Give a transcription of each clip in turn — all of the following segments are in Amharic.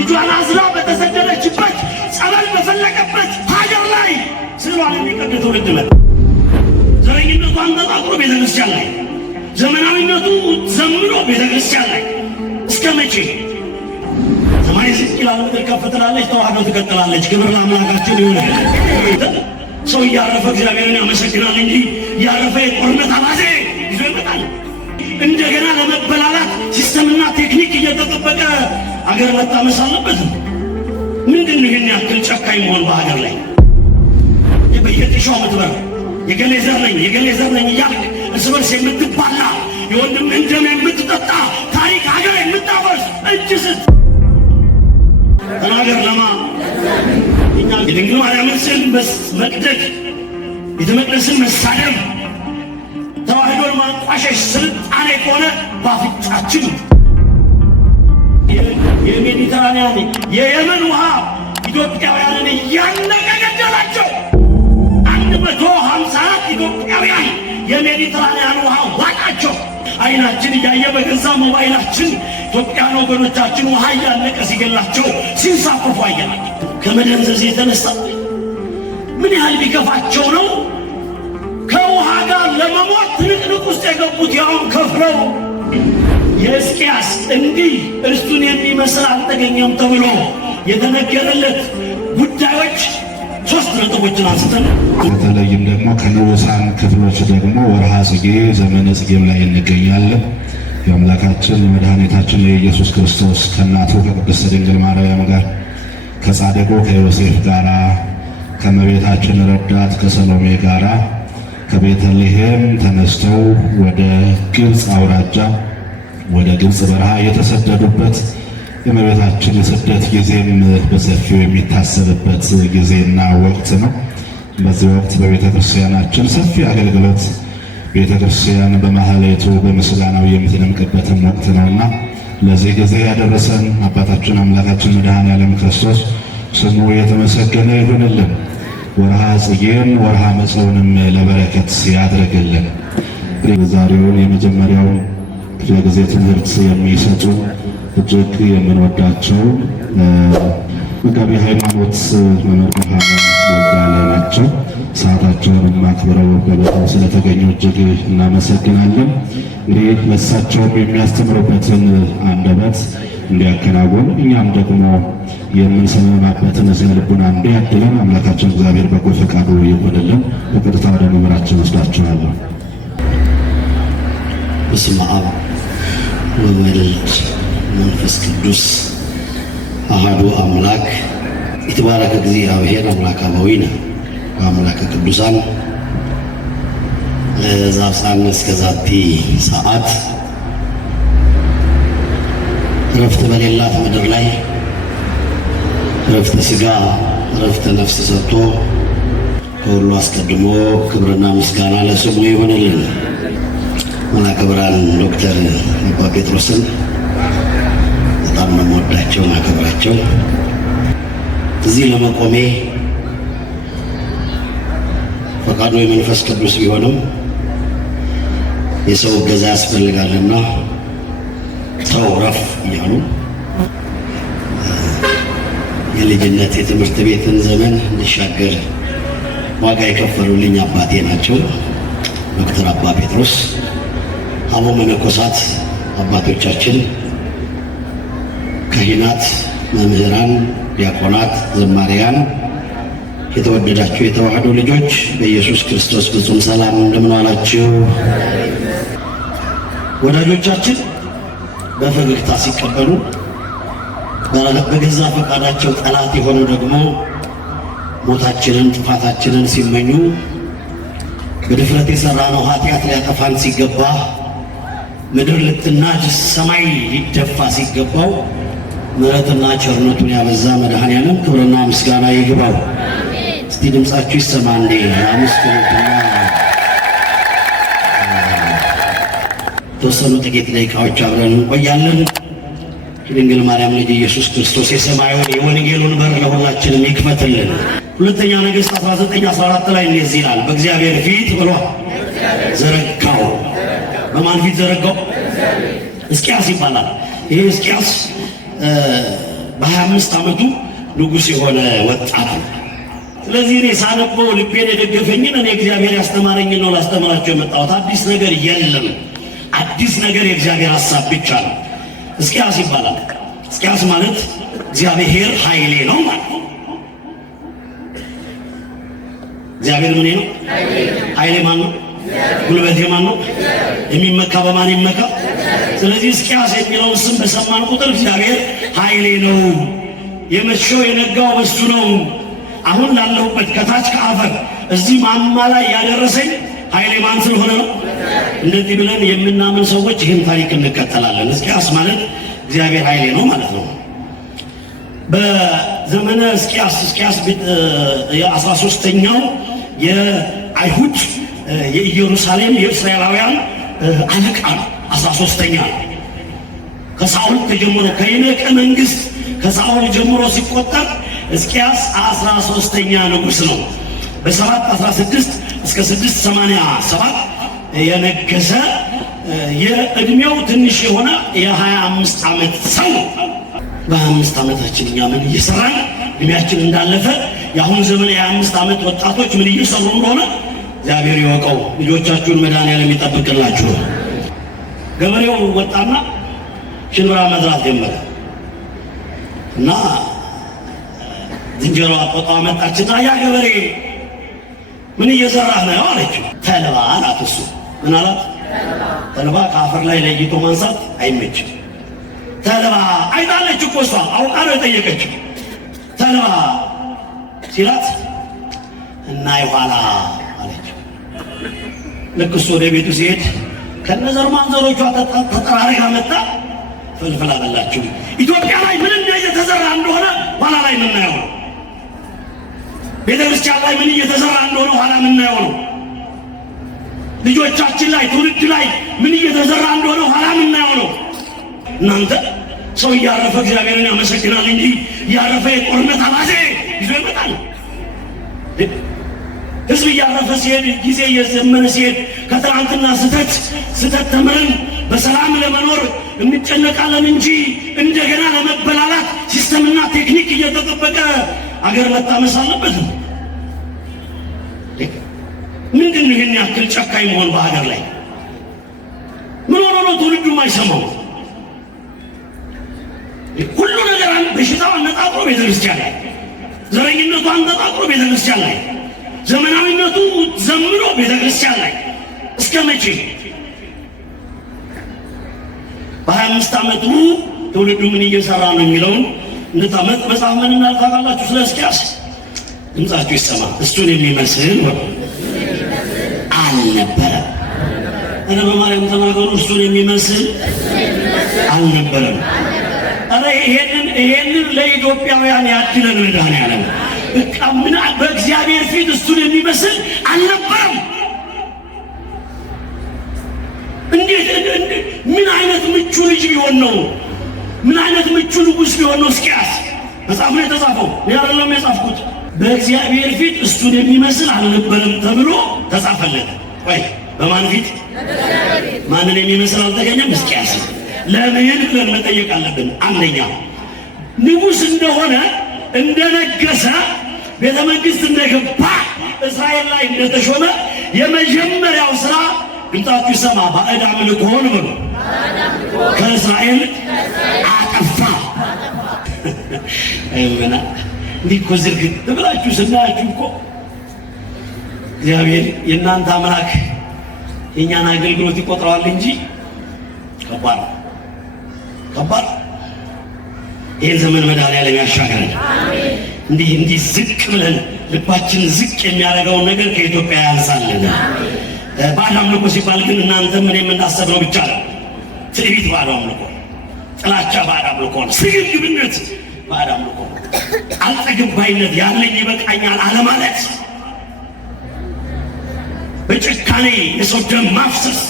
ልጇን አዝላ በተሰደደችበት ጸበል በፈለቀበት ሀገር ላይ ስዕሏን የሚቀድ ትውልድ ነው። ዘረኝነቱ አንጠጣጥሮ ቤተክርስቲያን ላይ፣ ዘመናዊነቱ ዘምሮ ቤተክርስቲያን ላይ እስከ መቼ? ሰማይ ዝቅ ይላል፣ ምድር ከፍ ትላለች፣ ተዋህዶ ትቀጥላለች። ክብር ለአምላካችን ይሁን። ሰው እያረፈ እግዚአብሔርን ያመሰግናል እንጂ እያረፈ የጦርነት አባዜ ይዞ ይመጣል። እንደገና ለመበላላት ሲስተምና ቴክኒክ እየተጠበቀ አገር መታመስ አለበት። ምንድን ነው ይህን ያክል ጨካኝ መሆን በሀገር ላይ? በየጥሻው የምትበር የገሌ ዘር ነኝ የገሌ ዘር ነኝ እያልክ እርስ በርስ የምትባላ የወንድምህን ደም የምትጠጣ ታሪክ ሀገር የምታፈርስ እጅ ስጥ ተናገር። ለማ እኛ የድንግል ማርያምን ስዕል መቅደድ፣ ቤተ መቅደስን መሳደብ፣ ተዋህዶን ማንቋሸሽ ስልጣኔ ከሆነ ባፍንጫችን የሜዲተራንያን የየመን ውሃ ኢትዮጵያውያንን እያነቀ ገደላቸው። 154 ኢትዮጵያውያን የሜዲተራንያን ውሃ ዋጣቸው። አይናችን እያየ በገዛ ሞባይላችን ኢትዮጵያን ወገኖቻችን ውሃ እያለቀ ሲገላቸው ሲንሳፈፉ አየናቸው። ከመደንዘዝ የተነሳ ምን ያህል ቢከፋቸው ነው ከውሃ ጋር ለመሞት ትንቅንቅ ውስጥ የገቡት? ያውም ከፍለው የሕዝቅያስ እንዲህ እርሱን የሚመስል አልተገኘም ተብሎ የተነገረለት ጉዳዮች 3 ነጥቦችን አንስተን በተለይም ደግሞ ከንዑሳን ክፍሎች ደግሞ ወርሃ ጽጌ ዘመነ ጽጌም ላይ እንገኛለን። የአምላካችን የመድኃኒታችን የኢየሱስ ክርስቶስ ከእናቱ ከቅድስት ድንግል ማርያም ጋር ከጻድቁ ከዮሴፍ ጋራ ከእመቤታችን ረዳት ከሰሎሜ ጋራ ከቤተልሔም ተነስተው ወደ ግብፅ አውራጃ ወደ ግብፅ በረሃ የተሰደዱበት የእመቤታችን የስደት ጊዜም በሰፊው የሚታሰብበት ጊዜና ወቅት ነው። በዚህ ወቅት በቤተ ክርስቲያናችን ሰፊ አገልግሎት ቤተ ክርስቲያን በማህሌቱ በምስጋናው የምትደምቅበትም ወቅት ነውና ለዚህ ጊዜ ያደረሰን አባታችን አምላካችን መድኃኔዓለም ክርስቶስ ስሙ የተመሰገነ ይሁንልን። ወርሃ ጽጌን ወርሃ መጸውንም ለበረከት ያድርግልን። ዛሬውን የመጀመሪያውን ክፍለ ጊዜ ትምህርት የሚሰጡ እጅግ የምንወዳቸው መጋቢ ሃይማኖት መምህር ብርሃኑ ቦጋለ ናቸው። ሰዓታቸውንም አክብረው በቦታው ስለተገኙ እጅግ እናመሰግናለን። እንግዲህ እሳቸውም የሚያስተምሩበትን አንደበት እንዲያከናውን እኛም ደግሞ የምንሰማበትን እዝነ ልቡና እንዲያድለን አምላካችን እግዚአብሔር በጎ ፈቃዱ ይሁንልን። በቀጥታ ወደ መምህራችን ወስዳችኋለሁ። በስመ አብ ወወልድ መንፈስ ቅዱስ አሐዱ አምላክ ይትባረክ እግዚአብሔር አምላከ አበዊነ ወአምላከ ቅዱሳን ለዛብሳነ እስከ ዛቲ ሰዓት ረፍት በሌላት ምድር ላይ ረፍተ ሥጋ ረፍተ ነፍስ ሰጥቶ ከሁሉ አስቀድሞ ክብርና ምስጋና ለስሙ ይሁንልን። መልአከ ብርሃን ዶክተር አባ ጴጥሮስን በጣም ነው የምወዳቸው ማከብራቸው። እዚህ ለመቆሜ ፈቃዱ የመንፈስ ቅዱስ ቢሆንም የሰው እገዛ ያስፈልጋልና ተው ረፍ እያሉ የልጅነት የትምህርት ቤትን ዘመን እንዲሻገር ዋጋ የከፈሉልኝ አባቴ ናቸው። ዶክተር አባ ጴጥሮስ አበው መነኮሳት አባቶቻችን፣ ካህናት፣ መምህራን፣ ዲያቆናት፣ ዘማሪያን፣ የተወደዳችሁ የተዋህዶ ልጆች በኢየሱስ ክርስቶስ ፍጹም ሰላም እንደምን ዋላችሁ? ወዳጆቻችን በፈገግታ ሲቀበሉ በገዛ ፈቃዳቸው ጠላት የሆኑ ደግሞ ሞታችንን ጥፋታችንን ሲመኙ በድፍረት የሰራነው ኃጢአት ሊያጠፋን ሲገባ ምድር ልትናድ ሰማይ ሊደፋ ሲገባው ምሕረትና ቸርነቱን ያበዛ መድኃኔዓለም ክብርና ምስጋና ይግባው። እስቲ ድምፃችሁ ይሰማ እንዴ? አመስግኑትና ተወሰኑ ጥቂት ደቂቃዎች አብረን እንቆያለን። ድንግል ማርያም ልጅ ኢየሱስ ክርስቶስ የሰማዩን የወንጌሉን በር ለሁላችንም ይክፈትልን። ሁለተኛ ነገሥት 19:14 ላይ እንደዚህ ይላል፣ በእግዚአብሔር ፊት ብሎ ዘረጋው። በማን ፊት ዘረጋው? ሕዝቅያስ ይባላል። ይህ ሕዝቅያስ በ25 ዓመቱ ንጉሥ የሆነ ወጣት። ስለዚህ እኔ ሳነበው ልቤን የደገፈኝን እኔ እግዚአብሔር ያስተማረኝን ነው ላስተምራቸው የመጣሁት። አዲስ ነገር የለም። አዲስ ነገር የእግዚአብሔር ሐሳብ ብቻ ነው። ሕዝቅያስ ይባላል። ሕዝቅያስ ማለት እግዚአብሔር ኃይሌ ነው ማለት ነው። እግዚአብሔር ምን ነው? ኃይሌ ማን ነው? ጉልበቴ ማን ነው? የሚመካ በማን ይመካ? ስለዚህ ሕዝቅያስ የሚለውን ስም በሰማን ቁጥር እግዚአብሔር ኃይሌ ነው፣ የመሸው የነጋው በሱ ነው፣ አሁን ላለሁበት ከታች ከአፈር እዚህ ማማ ላይ ያደረሰኝ ኃይሌ ማን ስለሆነ ነው። እንደዚህ ብለን የምናምን ሰዎች ይህን ታሪክ እንከተላለን። ሕዝቅያስ ማለት እግዚአብሔር ኃይሌ ነው ማለት ነው። በዘመነ ሕዝቅያስ 13ኛው የአይሁድ የኢየሩሳሌም የእስራኤላውያን አለቃ ነው። 13ኛ ከሳኦል ተጀምሮ ከይነቀ መንግስት ከሳኦል ጀምሮ ሲቆጠር ሕዝቅያስ 13ኛ ንጉሥ ነው። በ716 እስከ 687 የነገሰ የእድሜው ትንሽ የሆነ የ25 ዓመት ሰው። በ25 ዓመታችን እኛ ምን እየሰራን እድሜያችን እንዳለፈ የአሁን ዘመን የ25 ዓመት ወጣቶች ምን እየሰሩ እንደሆነ እግዚአብሔር ይወቀው። ልጆቻችሁን መድኃኒዓለም ይጠብቅላችሁ። ገበሬው ወጣና ሽንብራ መዝራት ጀመረ እና ዝንጀሮ አቆጣ መጣችና ያ ገበሬ ምን እየሰራህ ነው አለችው። ተልባ አላት። እሱ ምን አላት? ተልባ ከአፈር ላይ ለይቶ ማንሳት አይመችም። ተልባ አይታለች እኮ እሷ አውቃ ነው የጠየቀችው። ተልባ ሲላት እና የኋላ አለችው። ልክ እሱ ወደ ቤቱ ሲሄድ ከነዘር ማንዘሮቿ ተጠራርጋ መጣ ፍልፍል አበላችሁ። ኢትዮጵያ ላይ ምን እየተዘራ እንደሆነ ኋላ ላይ የምናየው ነው። ቤተ ክርስቲያን ላይ ምን እየተዘራ እንደሆነ ኋላ የምናየው ነው። ልጆቻችን ላይ ትውልድ ላይ ምን እየተዘራ እንደሆነ ኋላ የምናየው ነው። እናንተ ሰው እያረፈ እግዚአብሔርን ያመሰግናል እንጂ እያረፈ የጦርነት አባዜ ይዞ ይመጣል። ህዝብ እያረፈ ሲሄድ ጊዜ እየዘመነ ሲሄድ ከትናንትና ስተት ተምረን በሰላም ለመኖር እንጨነቃለን እንጂ እንደገና ለመበላላት ሲስተምና ቴክኒክ እየተጠበቀ አገር መታመስ አለበት። ምንድን ነው ይህን ያክል ጨካኝ መሆን በሀገር ላይ? ምን ሆኖ ነው ትውልዱ የማይሰማው? ሁሉ ነገር በሽታው አነጣጥሮ ቤተክርስቲያን ላይ፣ ዘረኝነቱ አነጣጥሮ ቤተክርስቲያን ላይ፣ ዘመናዊነቱ ዘምኖ ቤተክርስቲያን ላይ እስከ መቼ? በ25 ዓመቱ ትውልዱ ምን እየሰራ ነው የሚለውን እንድታመጥ መጽሐፍ ምን እናልታቃላችሁ። ስለ ሕዝቅያስ ድምፃችሁ ይሰማ። እሱን የሚመስል አልነበረም። እረ በማርያም ተናገሩ። እሱን የሚመስል አልነበረም። እረ ይሄንን ለኢትዮጵያውያን ያድለን መድኃኒዓለም። በቃ ምን በእግዚአብሔር ፊት እሱን የሚመስል አልነበረም። እንዴት ምን አይነት ምቹ ልጅ ቢሆን ነው? ምን አይነት ምቹ ንጉሥ ቢሆን ነው? ሕዝቅያስ መጽሐፍ ላይ የተጻፈው እኔ አይደለም የጻፍኩት። በእግዚአብሔር ፊት እሱን የሚመስል አልነበረም ተብሎ ተጻፈለት። ወይ በማን ፊት? ማንን የሚመስል አልተገኘም? ሕዝቅያስ። ለምን ብለን መጠየቅ አለብን። አንደኛ ንጉሥ እንደሆነ እንደነገሰ ቤተ መንግሥት እንደገባ እስራኤል ላይ እንደተሾመ የመጀመሪያው ሥራ ድምፃችሁ ይሰማ፣ ባዕድ አምልኮን በሉ ከእስራኤል አጠፋ። አይመና እንዲህ እኮ ዝርግት ብላችሁ ስናያችሁ እኮ እግዚአብሔር የእናንተ አምላክ የእኛን አገልግሎት ይቆጥረዋል እንጂ ከባድ ከባድ። ይህን ዘመን መድኃኒዓለም ያሻገረን። እንዲህ ዝቅ ብለን ልባችን ዝቅ የሚያደርገውን ነገር ከኢትዮጵያ ያንሳልን። ባዕድ አምልኮ ሲባል ግን እናንተም እኔ የምናሰብነው ብቻ ነው። ትዕቢት ባዕድ አምልኮ፣ ጥላቻ ባዕድ አምልኮ፣ ስግብግብነት ባዕድ አምልኮ፣ አልጠግብ ባይነት፣ ያለኝ ይበቃኛል አለማለት፣ በጭካኔ የሰው ደም ማፍሰስ፣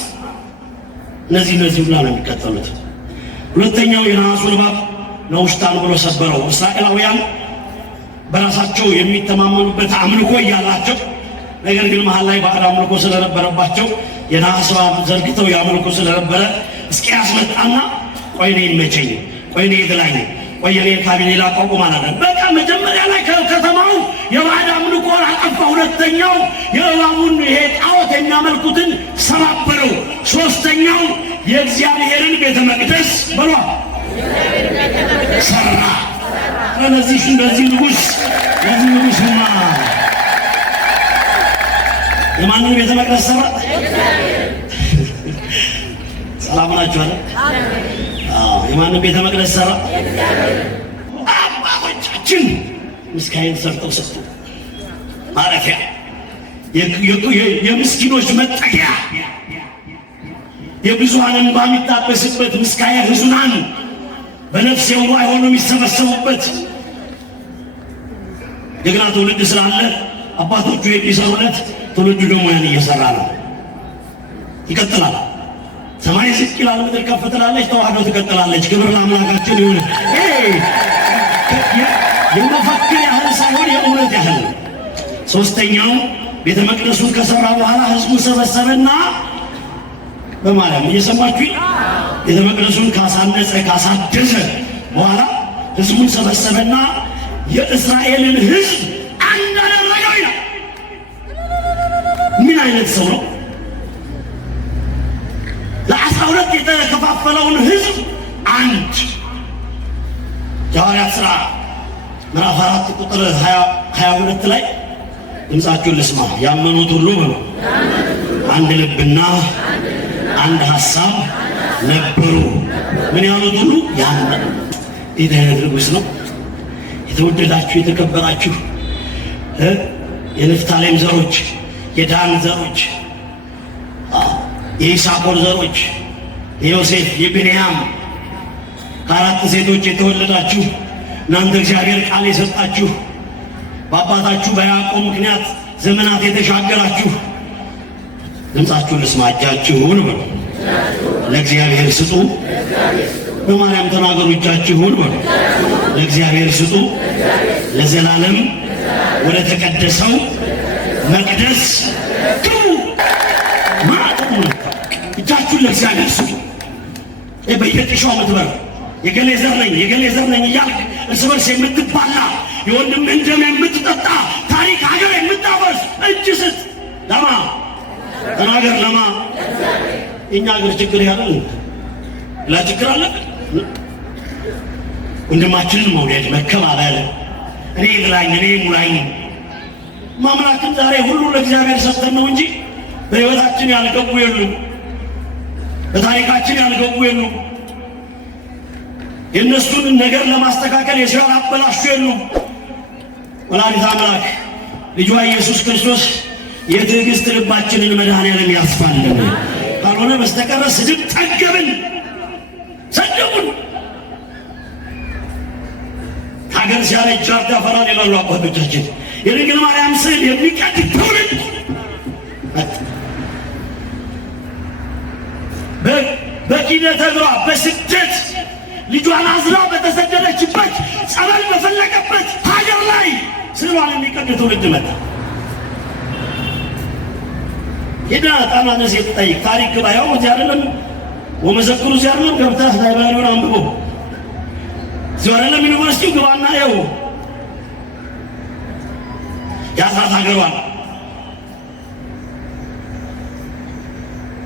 እነዚህ ሁላ ነው የሚከተሉት። ሁለተኛው የነሐሱን እባብ ነውሽታን ብሎ ሰበረው። እስራኤላውያን በራሳቸው የሚተማመኑበት አምልኮ እያላቸው ነገር ግን መሀል ላይ ባዕድ አምልኮ ስለነበረባቸው የነሐስ እባብ ዘርግተው ያምልኮ ስለነበረ ሕዝቅያስ መጣና ቆይ እኔ ይመቸኝ፣ ቆይ እኔ ይግላኝ፣ ወየኔ ካቢኔ ላቋቁም አላለም። በቃ መጀመሪያ ላይ ከተማው የባዕድ አምልኮን አጠፋ። ሁለተኛው የእባቡን ይሄ ጣዖት የሚያመልኩትን ሰባበረው። ሶስተኛው የእግዚአብሔርን ቤተ መቅደስ በሏ ሰራ። ስለዚህ እንደዚህ ንጉሥ የዚህ ንጉሥማ የማንን ቤተ መቅደስ ሰራ? ሰላም ናችሁ አለ። የማንን ቤተ መቅደስ ሰራ? አባቶቻችን ምስካዬን ሰርተው ሰጡ። ማረፊያ፣ የምስኪኖች መጠጊያ፣ የብዙሃን እንባ የሚታበስበት ምስካየ ሕዙናን በነፍስ የውሉ አይሆኑ የሚሰበሰቡበት ደግና ትውልድ ስላለ አባቶቹ የሚሰሩለት ትውልዱ ደግሞ ያን እየሰራ ነው። ይቀጥላል። ሰማይ ዝቅ ይላል፣ ምድር ከፍ ትላለች፣ ተዋህዶ ትቀጥላለች። ክብር ለአምላካችን ይሁን። የመፈክር ያህል ሳይሆን የእውነት ያህል። ሶስተኛው ቤተ መቅደሱን ከሰራ በኋላ ህዝቡ ሰበሰበና በማርያም እየሰማችሁኝ፣ ቤተ መቅደሱን ካሳነጸ ካሳደሰ በኋላ ህዝቡን ሰበሰበና የእስራኤልን ህዝብ አንድ አደረገው ይላል። ምን አይነት ሰው ነው? ለ12 የተከፋፈለውን ህዝብ አንድ። የሐዋርያት ሥራ ምዕራፍ 4 ቁጥር 22 ላይ ድምፃችሁን ልስማ። ያመኑት ሁሉ በሉ አንድ ልብና አንድ ሐሳብ ነበሩ። ምን ያሉት ሁሉ ያመኑ። ይህ አይነት ንጉሥ ነው። የተወደዳችሁ የተከበራችሁ የንፍታሌም ዘሮች፣ የዳን ዘሮች፣ የይሳኮር ዘሮች፣ የዮሴፍ የብንያም ከአራት ሴቶች የተወለዳችሁ እናንተ እግዚአብሔር ቃል የሰጣችሁ በአባታችሁ በያዕቆብ ምክንያት ዘመናት የተሻገራችሁ ድምፃችሁን ልስማ። እጃችሁን በሉ ለእግዚአብሔር ስጡ። በማርያም ተናገሩ። እጃችሁን በሉ ለእግዚአብሔር ስጡ። ለዘላለም ወደ ተቀደሰው መቅደስ ግቡ። ማዕጠሙ እጃችሁን ለእግዚአብሔር ስጡ። በየጥሻው ምትበር የገሌ ዘር ነኝ የገሌ ዘር ነኝ እያልክ እርስ በርስ የምትባላ የወንድምህን ደም የምትጠጣ ታሪክ ሀገር የምታፈርስ እጅ ስጥ። ለማ ተናገር። ለማ የእኛ ሀገር ችግር ያለን ላ ችግር አለብን። ወንድማችንን መውደድ፣ መከባበር፣ እኔ ብላኝ እኔ ሙላኝ ማምላክን ዛሬ ሁሉ ለእግዚአብሔር ሰጥተን ነው እንጂ በሕይወታችን ያልገቡ የሉም፣ በታሪካችን ያልገቡ የሉም። የእነሱን ነገር ለማስተካከል የሥራ አበላሹ የሉም። ወላዲተ አምላክ ልጇ ኢየሱስ ክርስቶስ የትዕግሥት ልባችንን መድኃኔዓለም ያስፋልን። ካልሆነ በስተቀር ስድብ ጠገብን፣ ሰደቡን። ሀገር ሲያረጅ ጃርት ያፈራል ይላሉ አባቶቻችን። የድንግል ማርያም ስዕል የሚቀድ ትውልድ በኪደተ እግሯ በስደት ልጇን አዝላ በተሰደደችበት ጸበል በፈለቀበት ሀገር ላይ ስዕሏን የሚቀድ ትውልድ መጣ። ሄዳ ጣና ደሴት ጠይቅ። ታሪክ ባያው እዚህ አይደለም ወመዘክሩ እዚህ አይደለም ገብተህ ላይብረሪውን አንብቦ እዚህ አይደለም ዩኒቨርሲቲው ግባና ያው ያሳት ሀገሯን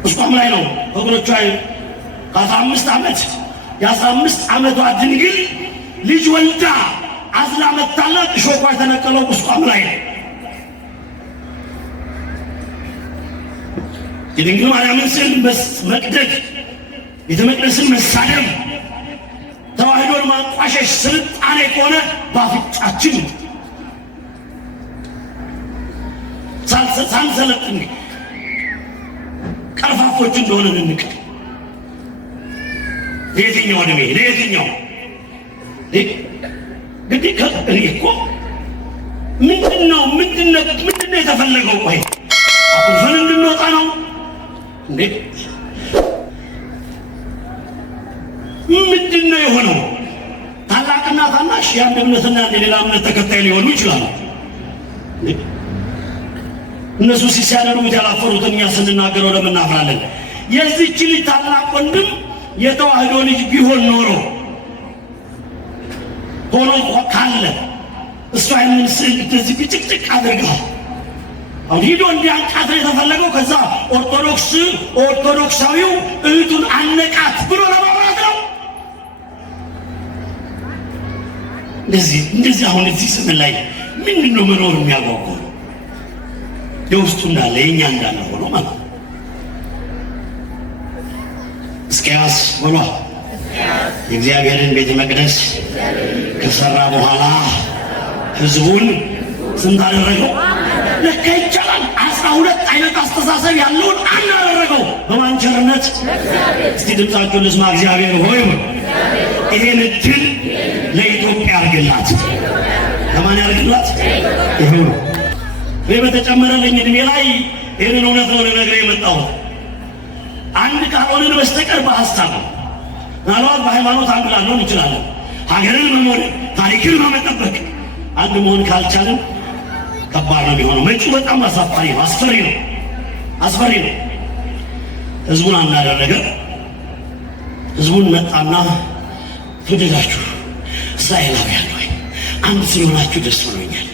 እሷም ላይ ነው በእግሮቿ ከ15 ዓመት የ15 ዓመቷ ድንግል ልጅ ወልዳ አዝላ መታላት እሾኳ የተነቀለው ቁስቋም ላይ ነው። የድንግል ማርያምን ስዕል መቅደድ፣ ቤተ መቅደስን መሳደብ፣ ተዋህዶን ማንቋሸሽ ስልጣኔ ከሆነ ባፍጫችን ሳንሰለጥን ቀርፋፎች እንደሆነ እንንቅ። ለየትኛው ዕድሜ ለየትኛው ግዲ እኔ እኮ ምንድነው የተፈለገው? ቆይ አቁፈን እንድንወጣ ነው እንዴ? ምንድነው የሆነው? ታላቅና ታናሽ የአንድ እምነትና የሌላ እምነት ተከታይ ሊሆኑ ይችላሉ። እነሱ ሲያደርጉት ያላፈሩትን እኛ ስንናገረው ለምን እናፍራለን? የዚህች ልጅ ታላቅ ወንድም የተዋህዶ ልጅ ቢሆን ኖሮ ሆኖ ካለ እሷ ያንን ስዕል እንደዚህ ብጭቅጭቅ አድርጋ አሁን ሂዶ እንዲያንቃት የተፈለገው ከዛ ኦርቶዶክሳዊው እህቱን አነቃት ብሎ ለማውራት ነው። እንደዚህ አሁን እዚህ ስምን ላይ ምንድነው መኖር የሚያጓጓው? የውስጡ እንዳለ የኛ እንዳለ ሆኖ ማለት ነው። ሕዝቅያስ ብሏ የእግዚአብሔርን ቤተ መቅደስ ከሰራ በኋላ ህዝቡን ስንት አደረገው? ለካ ይቻላል። 12 አይነት አስተሳሰብ ያለውን አንድ አደረገው። በማን ቸርነት? እስቲ ድምፃችሁን ልስማ። እግዚአብሔር ሆይ ይሄን እድል ለኢትዮጵያ ያርግላት። ለማን ያርግላት? ይሄው ነው። እኔ በተጨመረልኝ እድሜ ላይ ይህንን እውነት ነው ለነገር የመጣሁት። አንድ ካልሆንን በስተቀር በሀሳብ ነው። ምናልባት በሃይማኖት አንድ ላንሆን እንችላለን። ሀገርን መሞደድ፣ ታሪክን መጠበቅ አንድ መሆን ካልቻልን ከባድ ነው የሚሆነው። መጪው በጣም አሳፋሪ ነው፣ አስፈሪ ነው። ህዝቡን አናደረገ። ህዝቡን መጣና ትውልዳችሁ እስራኤላውያን ሆይ አንድ ስለሆናችሁ ደስ ብሎኛል።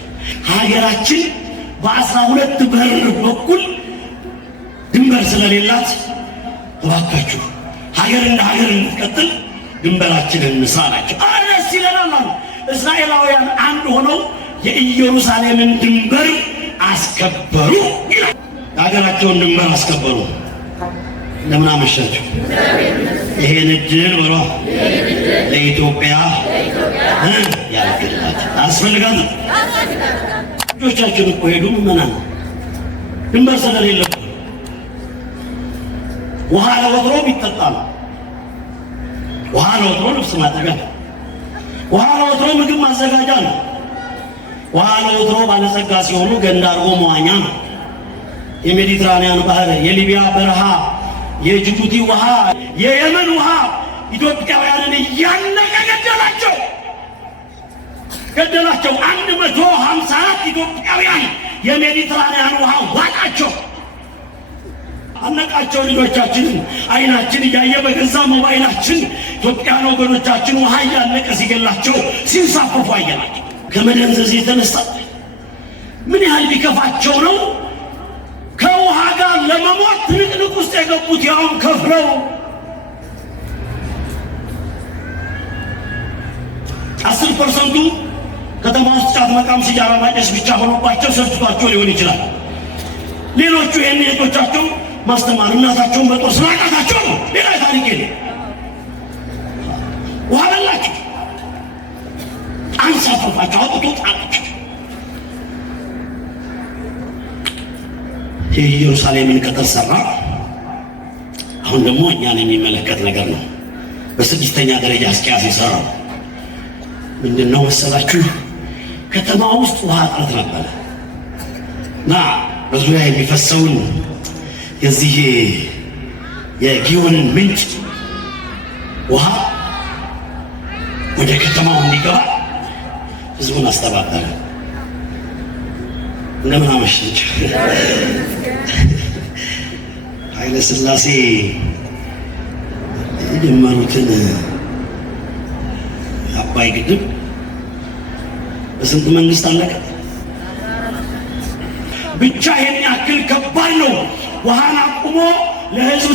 ሀገራችን በ12 በር በኩል ድንበር ስለሌላት እባካችሁ ሀገር እንደ ሀገር እንድትቀጥል ድንበራችንን እንስራ ናቸው። ደስ ይለናል አሉ። እስራኤላውያን አንድ ሆነው የኢየሩሳሌምን ድንበር አስከበሩ ይላል። የሀገራቸውን ድንበር አስከበሩ። እንደምን አመሻችሁ። ይሄን እድል ብሎ ለኢትዮጵያ ያልግላት አስፈልጋል። ልጆቻችን እኮ ሄዱ ምናምን ድንበር ስለሌለ ውሃ ለወትሮ ቢጠጣ ነው። ውሃ ለወትሮ ልብስ ማጠቢያ ነው። ውሃ ለወትሮ ምግብ ማዘጋጃ ነው። ውሃ ለወትሮ ባለጸጋ ሲሆኑ ገንዳ አድርጎ መዋኛ ነው። የሜዲትራንያን ባህር፣ የሊቢያ በረሃ፣ የጅቡቲ ውሃ፣ የየመን ውሃ ኢትዮጵያውያንን እያነቀ ገደላቸው። 154 ኢትዮጵያውያን የሜዲትራንያን ውሃ ዋጣቸው፣ አነቃቸው። ልጆቻችንን አይናችን እያየ በገዛ ሞባይላችን ኢትዮጵያን ወገኖቻችን ውሃ እያነቀ ሲገላቸው ሲንሳፈፉ አየናቸው። ከመደንዘዝ የተነሳ ምን ያህል ቢከፋቸው ነው ከውሃ ጋር ለመሞት ትንቅንቅ ውስጥ የገቡት? ያውም ከፍለው 10% ከተማ ውስጥ ጫት መቃም፣ ሲጃራ ማጨስ ብቻ ሆኖባቸው ሰልችቷቸው ሊሆን ይችላል። ሌሎቹ ይህን እህቶቻቸው ማስተማር እናታቸውን በጦር ስላቃታቸው ነው። ሌላ ታሪክ የለም። ውሃ በላቸው፣ አንሳፈፋቸው፣ አውጥቶ ጣላቸው። የኢየሩሳሌምን ቅጥር ሰራ። አሁን ደግሞ እኛን የሚመለከት ነገር ነው። በስድስተኛ ደረጃ ሕዝቅያስ የሰራው ምንድነው መሰላችሁ? ከተማ ውስጥ ውሃ እጥረት ነበረ እና በዙሪያ የሚፈሰውን የዚህ የጊዮንን ምንጭ ውሃ ወደ ከተማው እንዲገባ ህዝቡን አስተባበረ። እንደምን አመሻችሁ። ኃይለ ሥላሴ የጀመሩትን አባይ ግድብ በስንት መንግስት አለቀ? ብቻ ይህን ያክል ከባድ ነው። ውሃን አቁሞ ለህዝብ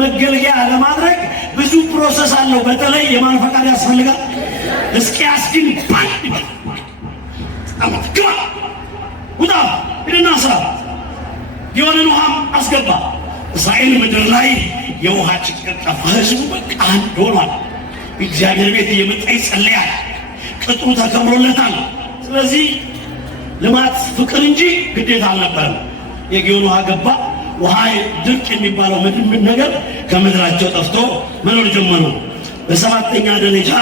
መገልገያ ለማድረግ ብዙ ፕሮሰስ አለው። በተለይ የማን ፈቃድ ያስፈልጋል? ሕዝቅያስ ግን ባንድ ግባ ውጣ ሂድና ስራ ጊዮንን ውሃም አስገባ። እስራኤል ምድር ላይ የውሃ ችግር ጠፋ። ህዝቡ በቃ አንድ ሆኗል። እግዚአብሔር ቤት እየመጣ ይጸልያል። ቅጥሩ ተከብሮለታል። ስለዚህ ልማት ፍቅር እንጂ ግዴታ አልነበረም። የጊዮን ውሃ ገባ። ውሃ ድርቅ የሚባለው ምን ነገር ከምድራቸው ጠፍቶ መኖር ጀመሩ። በሰባተኛ ደረጃ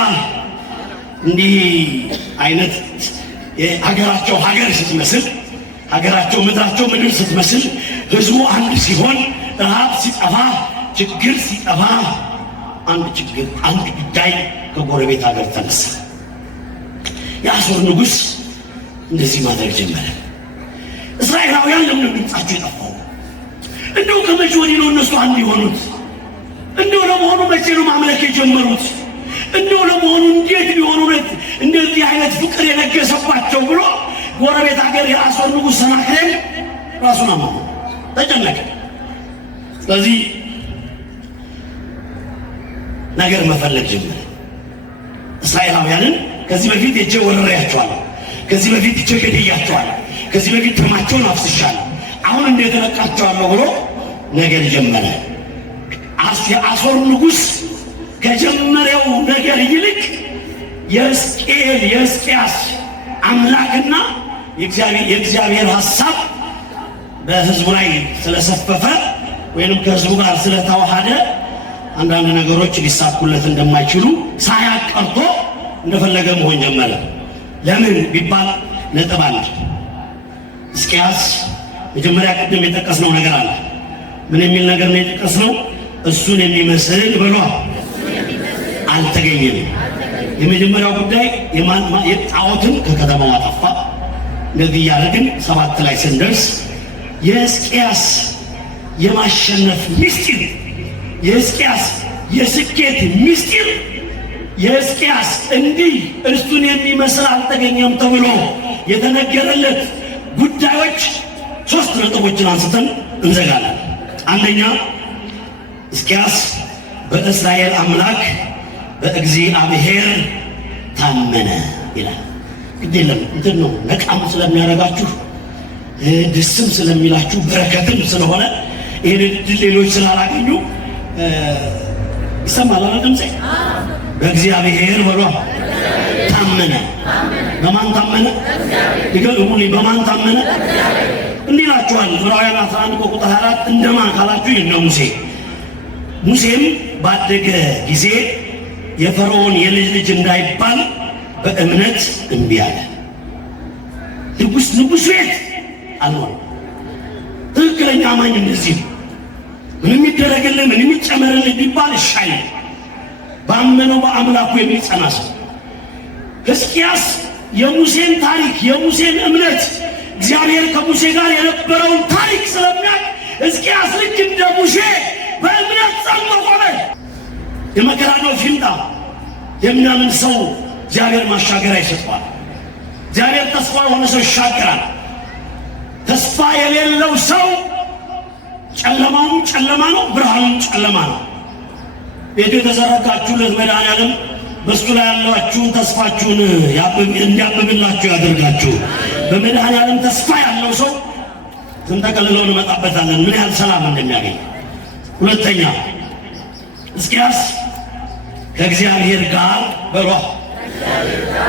እንዲህ አይነት ሀገራቸው ሀገር ስትመስል፣ ሀገራቸው ምድራቸው ምድር ስትመስል፣ ህዝቡ አንድ ሲሆን፣ ረሃብ ሲጠፋ፣ ችግር ሲጠፋ፣ አንድ ጉዳይ ከጎረቤት ሀገር ተነሳ። የአሦር ንጉሥ እንደዚህ ማድረግ ጀመረ። እስራኤላውያን ለምን ድምፃቸው የጠፋው? እንደው ከመቼ ወዲህ ነው እነሱ አንድ የሆኑት? እንደው ለመሆኑ መቼ ነው ማምለክ የጀመሩት? እንደው ለመሆኑ እንዴት ቢሆኑ እንደዚህ አይነት ፍቅር የነገሰባቸው ብሎ ጎረቤት ሀገር የአሦር ንጉሥ ሰናክሬም ራሱን አመኑ፣ ተጨነቀ። ስለዚህ ነገር መፈለግ ጀመረ። እስራኤላውያንን ከዚህ በፊት ሄጄ ወርሬያቸዋለሁ፣ ከዚህ በፊት ሄጄ ገድያቸዋለሁ፣ ከዚህ በፊት ደማቸውን አፍስሻለሁ፣ አሁን እንዴት እለቃቸዋለሁ ብሎ ነገር ጀመረ። የአሦር ንጉሥ ከጀመሪያው ነገር ይልቅ የሕዝቅያስ አምላክና የእግዚአብሔር ሐሳብ በሕዝቡ ላይ ስለሰፈፈ ወይንም ከሕዝቡ ጋር ስለተዋሃደ አንዳንድ ነገሮች ሊሳኩለት እንደማይችሉ ሳያቅ ቀርቶ እንደፈለገ መሆን ጀመረ። ለምን ቢባል ነጥብ አለ። ሕዝቅያስ መጀመሪያ ቅድም የጠቀስነው ነገር አለ። ምን የሚል ነገር ነው የጠቀስነው? እሱን የሚመስል ብሎ አልተገኘም። የመጀመሪያው ጉዳይ ጣዖትን ከከተማው አጠፋ። እንደዚህ እያደረግን 7 ላይ ስንደርስ የሕዝቅያስ የማሸነፍ ምስጢር፣ የሕዝቅያስ የስኬት ምስጢር፣ የሕዝቅያስ እንዲህ እርሱን የሚመስል አልተገኘም ተብሎ የተነገረለት ጉዳዮች 3 ነጥቦችን አንስተን እንዘጋለን። አንደኛ ሕዝቅያስ በእስራኤል አምላክ በእግዚአብሔር ታመነ ይላል። ግድ የለም እንትን ነው ነቃም ስለሚያደርጋችሁ ደስም ስለሚላችሁ በረከትም ስለሆነ ይህን እድል ሌሎች ስላላገኙ ይሰማል አይደል? ድምጼ በእግዚአብሔር በሏ ታመነ። በማን ታመነ? ይገርሙኝ። በማን ታመነ? እንዲህ እላችኋል ዕብራውያን 11 ቁጥር 4 እንደማን ካላችሁ ይህ ነው ሙሴም ባደገ ጊዜ የፈርዖን የልጅ ልጅ እንዳይባል በእምነት እምቢ አለ። ንጉሥ ቤት አልሆነ። ትክክለኛ አማኝ እንደዚህ ነው። ምንም ይደረግልህ ምንም ይጨመርልህ ቢባል እሻይ ባመነው በአምላኩ የሚጸና ሰው። ሕዝቅያስ የሙሴን ታሪክ የሙሴን እምነት እግዚአብሔር ከሙሴ ጋር የነበረውን ታሪክ ስለሚያውቅ ሕዝቅያስ ልክ እንደ ሙሴ በእምነት ጸንቶ ቆመ። የመከራ ነው ፊምጣ የሚያምን ሰው እግዚአብሔር ማሻገሪያ ይሰጠዋል። እግዚአብሔር ተስፋ የሆነ ሰው ይሻገራል። ተስፋ የሌለው ሰው ጨለማውም ጨለማ ነው፣ ብርሃኑም ጨለማ ነው። ቤቱ የተዘረጋችሁለት መድኃኔዓለም በእሱ ላይ ያላችሁን ተስፋችሁን እንዲያብብላችሁ ያደርጋችሁ። በመድኃኔዓለም ተስፋ ያለው ሰው ስንጠቀልለው እንመጣበታለን ምን ያህል ሰላም እንደሚያገኝ። ሁለተኛ ሕዝቅያስ ከእግዚአብሔር ጋር በሏ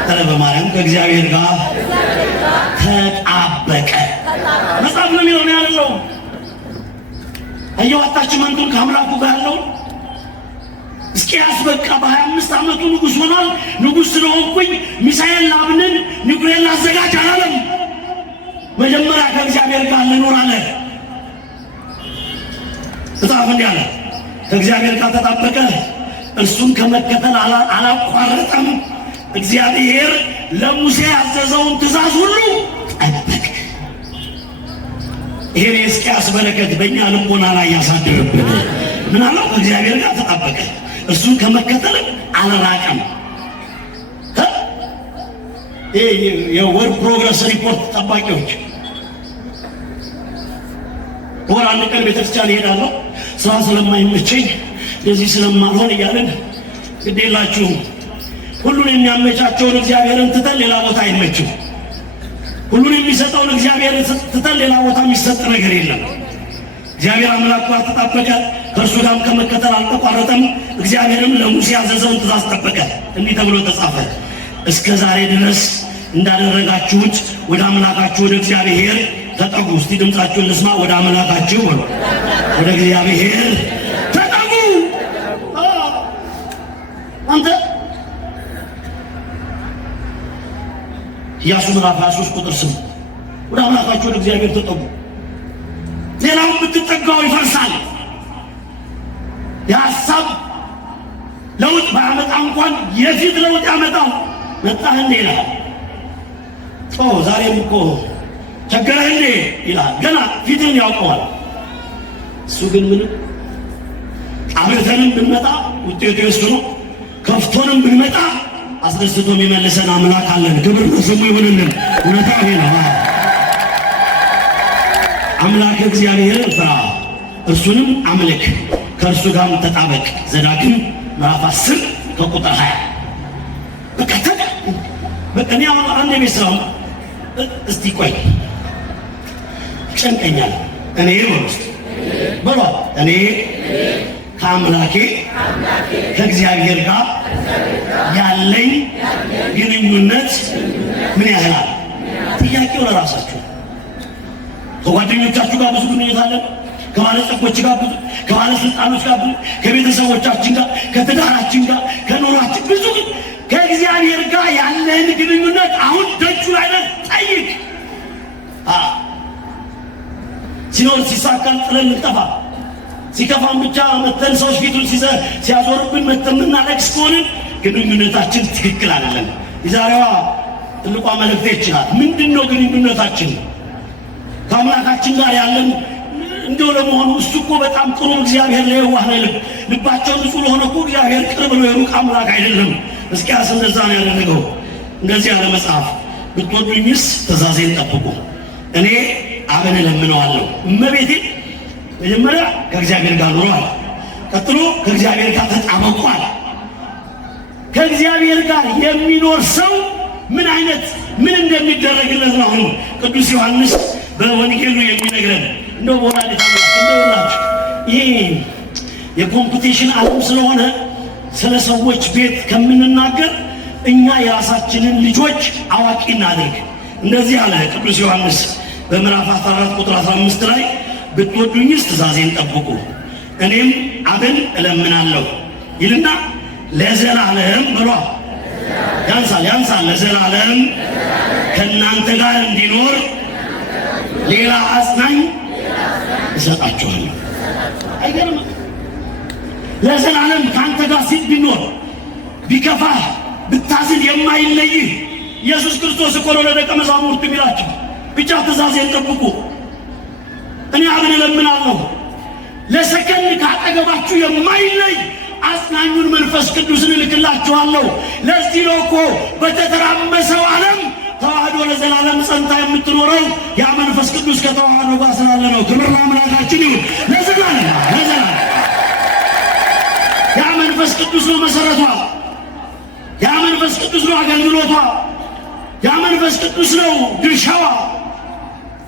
ተለ በማርያም ከእግዚአብሔር ጋር ተጣበቀ። መጽሐፍ ነው የሚለው ያለው አየዋታችሁ መንቱን ከአምላኩ ጋር ያለው ሕዝቅያስ በቃ በ25 ዓመቱ ንጉሥ ሆኗል። ንጉሥ ስለሆንኩኝ ሚሳኤል ላብንን ኒውክሌር ላዘጋጅ አላለም። መጀመሪያ ከእግዚአብሔር ጋር ልኖር አለ። መጽሐፍ እንዲህ አለ፣ ከእግዚአብሔር ጋር ተጣበቀ፣ እርሱን ከመከተል አላቋረጠም። እግዚአብሔር ለሙሴ ያዘዘውን ትእዛዝ ሁሉ ጠበቀ። ይሄን የሕዝቅያስ በረከት በእኛ ልቦና ላይ ያሳድርብን። ምን አለው? ከእግዚአብሔር ጋር ተጣበቀ፣ እርሱን ከመከተል አልራቀም። የወርድ ፕሮግረስ ሪፖርት ጠባቂዎች ወር አንድ ቀን ቤተክርስቲያን ይሄዳለሁ ስራ ስለማይመቸኝ እንደዚህ ስለማልሆን እያለን ግዴላችሁ ሁሉን የሚያመቻቸውን እግዚአብሔርን ትተን ሌላ ቦታ አይመችም። ሁሉን የሚሰጠውን እግዚአብሔርን ትተን ሌላ ቦታ የሚሰጥ ነገር የለም። እግዚአብሔር አምላኩ ተጣበቀ፣ ከእርሱ ጋርም ከመከተል አልተቋረጠም። እግዚአብሔርም ለሙሴ ያዘዘውን ትእዛዝ ጠበቀ። እንዲህ ተብሎ ተጻፈ፣ እስከ ዛሬ ድረስ እንዳደረጋችሁት ወደ አምላካችሁ ወደ እግዚአብሔር ተጠጉ። እስቲ ድምፃችሁን ልስማ። ወደ አምላካችሁ በሉ፣ ወደ እግዚአብሔር ተጠጉ። አንተ ኢያሱ ምዕራፍ 23 ቁጥር 8 ወደ አምላካችሁ ወደ እግዚአብሔር ተጠጉ። ሌላውን ብትጠጋው ይፈርሳል። የሀሳብ ለውጥ ባያመጣ እንኳን የፊት ለውጥ ያመጣው መጣህ እንዴ ይላል። ዛሬም እኮ ቸገረህ እንዴ ይላል። ገና ፊትን ያውቀዋል። እሱ ግን ምንም አብረተንም ብንመጣ ውጤቱ የሱ ነው። ከፍቶንም ብንመጣ አስደስቶ የሚመልሰን አምላክ አለን። ክብር ለስሙ ይሁንልን። እውነታው ይሄ ነው። አምላክ እግዚአብሔርን ፍራ፣ እርሱንም አምልክ፣ ከእርሱ ጋር ተጣበቅ። ዘዳግም ምዕራፍ 10 ከቁጥር 20። በቃ እኔ አሁን አንድ የቤት ስራው እስቲ ቆይ ጨንቀኛል። እኔ ውስጥ በሏ እኔ ከአምላኬ ከእግዚአብሔር ጋር ያለኝ ግንኙነት ምን ያህላል? ጥያቄው ለራሳችሁ። ከጓደኞቻችሁ ጋር ብዙ ግንኙነት አለን። ከባለጸጎች ጋር ብዙ፣ ከባለስልጣኖች ጋር ብዙ፣ ከቤተሰቦቻችን ጋር፣ ከትዳራችን ጋር፣ ከኑሯችን ብዙ። ከእግዚአብሔር ጋር ያለን ግንኙነት አሁን ደጁ ላይ ነን። ጠይቅ። ሲኖር ሲሳካል ጥለን እንጠፋ፣ ሲከፋን ብቻ መተን ሰዎች ፊቱን ሲያዞርብን መተን የምናለቅስ ከሆንን ግንኙነታችን ትክክል አይደለም። የዛሬዋ ትልቋ መልእክቴ ይችላል። ምንድን ነው ግንኙነታችን ከአምላካችን ጋር ያለን? እንደው ለመሆኑ እሱ እኮ በጣም ጥሩ እግዚአብሔር ለየዋህ ነው። ልባቸው ንጹህ ለሆነ እኮ እግዚአብሔር ቅርብ ነው፣ የሩቅ አምላክ አይደለም። ሕዝቅያስ እንደዛ ነው ያደረገው። እንደዚህ ያለ መጽሐፍ ብትወዱኝስ ትእዛዜን ጠብቁ፣ እኔ አብን እለምነዋለሁ። እመቤቴ መጀመሪያ ከእግዚአብሔር ጋር ኑረዋል፣ ቀጥሎ ከእግዚአብሔር ጋር ተጣበቋል። ከእግዚአብሔር ጋር የሚኖር ሰው ምን እንደሚደረግለት ነው አሁን ቅዱስ ዮሐንስ በወንጌሉ የሚነግረን። እንደው ወላዲተ አምላክ እንደውላችሁ ይሄ የኮምፒቲሽን ዓለም ስለሆነ ስለ ሰዎች ቤት ከምንናገር እኛ የራሳችንን ልጆች አዋቂ እናድርግ። እንደዚህ አለ ቅዱስ ዮሐንስ በምዕራፍ 14 ቁጥር 15 ላይ ብትወዱኝስ ትእዛዜን ጠብቁ እኔም አብን እለምናለሁ ይልና ለዘላለም ብሏ ያንሳል ለዘላለም ከእናንተ ጋር እንዲኖር ሌላ አጽናኝ እሰጣችኋለሁ። አይገርምም? ለዘላለም ከአንተ ጋር ቢኖር ቢከፋህ ብታዝን የማይለይህ ኢየሱስ ክርስቶስ እኮ ነው ለደቀ መዛሙርቱ የሚላቸው ብቻ ትእዛዜን ጠብቁ እኔ አብን እለምናለሁ። ለሰከንድ ካጠገባችሁ የማይለይ አጽናኙን መንፈስ ቅዱስን እልክላችኋለሁ። ለዚህ ነው እኮ በተተራመሰው ዓለም ተዋህዶ ለዘላለም ጸንታ የምትኖረው ያ መንፈስ ቅዱስ ከተዋህዶ ጋር ስላለ ነው። ክብር ለአምላካችን ይሁን ለዘላለም። ያ መንፈስ ቅዱስ ነው መሰረቷ፣ ያ መንፈስ ቅዱስ ነው አገልግሎቷ፣ ያ መንፈስ ቅዱስ ነው ድርሻዋ።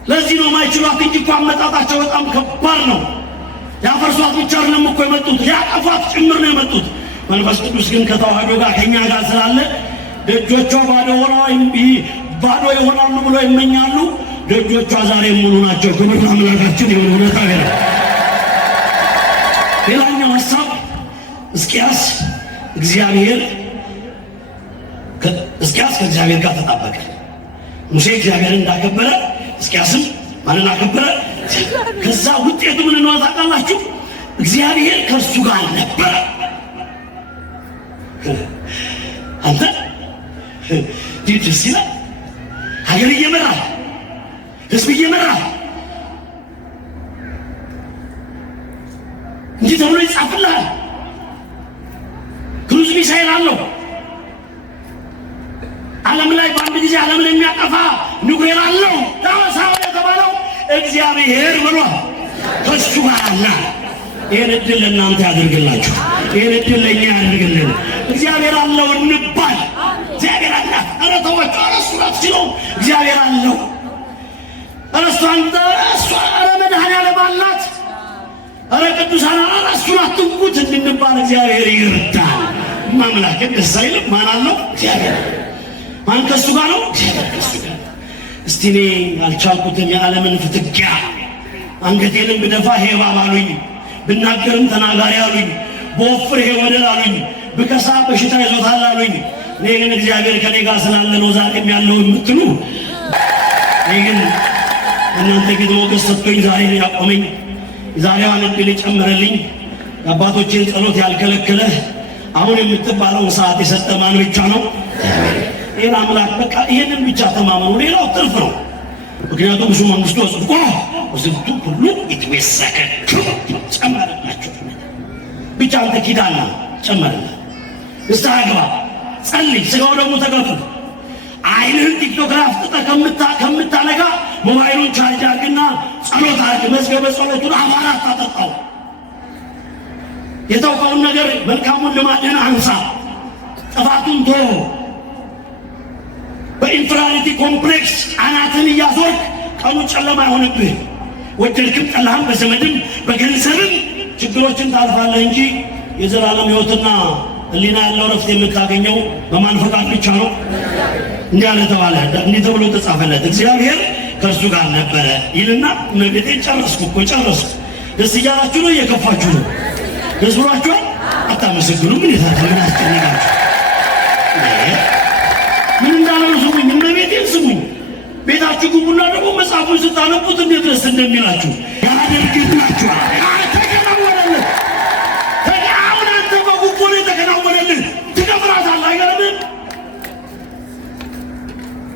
ለዚህ ነው ማይችሏት እንጂ እኮ አመጣጣቸው በጣም ከባድ ነው። ያፈርሷት ብቻ አይደለም እኮ የመጡት ያጠፏት ጭምር ነው የመጡት። መንፈስ ቅዱስ ግን ከተዋህዶ ጋር ከኛ ጋር ስላለ ደጆቿ ባዶ ይሆናሉ ብሎ ይመኛሉ። ደጆቿ ዛሬ ሙሉ ናቸው። ክብር ለአምላካችን ይሁን። እውነታ ነው። ሌላኛው ሀሳብ ሕዝቅያስ ከእግዚአብሔር ጋር ተጣበቀ። ሙሴ እግዚአብሔርን እንዳከበረ ሕዝቅያስም ማንን አከበረ? ከዛ ውጤቱ ምን ነው ታውቃላችሁ? እግዚአብሔር ከእሱ ጋር ነበረ። አንተ ደስ ይላል። ሀገር እየመራ ህዝብ እየመራ እንጂ ተብሎ ይጻፍልሃል። ክሩዝ ሚሳይል አለው። ዓለም ላይ በአንድ ጊዜ ዓለምን የሚያጠፋ ኒውክሌር አለው። ታወሳው የተባለው እግዚአብሔር ብሏል። ከእሱ ጋር አለ። ይህን እድል ለእናንተ ያድርግላችሁ። ይህን እድል ለእኛ ያድርግልን። እግዚአብሔር አለው እንባል። እግዚአብሔር አለ። ኧረ ተወቹ። ኧረ እሱ አትችለውም። እግዚአብሔር አለው። ኧረ ኧረ መድኃኔዓለም አላት። ኧረ ቅዱሳን ኧረ እሱን አትንኩት እንድንባል እግዚአብሔር ይርዳል። ማምላክ ደስ አይልም? ማን አለው? እግዚአብሔር። ማን ከእሱ ጋር ነው? እግዚአብሔር ከእሱ ጋር። እስቲ እኔ አልቻልኩትም የዓለምን ፍትጊያ፣ አንገቴንም ብደፋ ሄባ አሉኝ፣ ብናገርም ተናጋሪ አሉኝ፣ በወፍር ይሄ ወደል አሉኝ፣ ብከሳ በሽታ ይዞታል አሉኝ። እኔ ግን እግዚአብሔር ከኔ ጋር ስላለ ነው ዛሬም ያለው የምትሉ፣ እኔ ግን እናንተ ፊት ሞገስ ሰጥቶኝ ዛሬ ያቆመኝ፣ ዛሬዋን እድል የጨመረልኝ፣ የአባቶችን ጸሎት ያልከለከለ አሁን የምትባለውን ሰዓት የሰጠ ማን ብቻ ነው? ይህን አምላክ በቃ ይህንን ብቻ ተማመኑ። ሌላው ትርፍ ነው። ምክንያቱም እሱ መንግስቱ ጽድቆ ዝግቱ ሁሉ ይትወሰከ ጨመረላችሁ። ብቻ አንተ ኪዳና ጨመረላ። ንስሐ ግባ፣ ጸልይ፣ ስጋው ደግሞ ተከፍል። አይንህን ቲክቶክ ላይ አፍጥጠህ ከምታነጋ ሞባይሉን ቻርጅ አድርግና ጸሎት አድርግ። መዝገበ ጸሎቱን አማራ አታጠጣው። የተውከውን ነገር መልካሙን ልማድህን አንሳ፣ ጥፋቱን ቶ በኢንፍራሪቲ ኮምፕሌክስ አናትን እያዞርክ ቀኑ ጨለማ አይሆንብህ። ወደድክም ጠላህም በዘመድም በገንዘብም ችግሮችን ታልፋለህ እንጂ የዘላለም ሕይወትና ሕሊና ያለው ረፍት የምታገኘው በማን ፈቃድ ብቻ ነው? እንዲህ አለ ተባለ፣ እንዲህ ተብሎ ተጻፈለት፣ እግዚአብሔር ከእርሱ ጋር ነበረ ይልና እመቤቴን ጨረስኩ እኮ ጨረስኩ። ደስ እያላችሁ ነው እየከፋችሁ ነው? ደስ ብሏችኋል? አታመሰግኑ? ምን ምን አስጨነቃችሁ? ምን እንዳለው ስሙኝ፣ እመቤቴን ስሙኝ። ቤታችሁ ግቡና ደግሞ መጽሐፉን ስታነቡት እንዴት ደስ እንደሚላችሁ ያደርግላችኋል። ተከናወነልህ። አሁን አንተ በጉቦ ነው የተከናወነልህ። ትከፍራታለህ። አይገርምህም?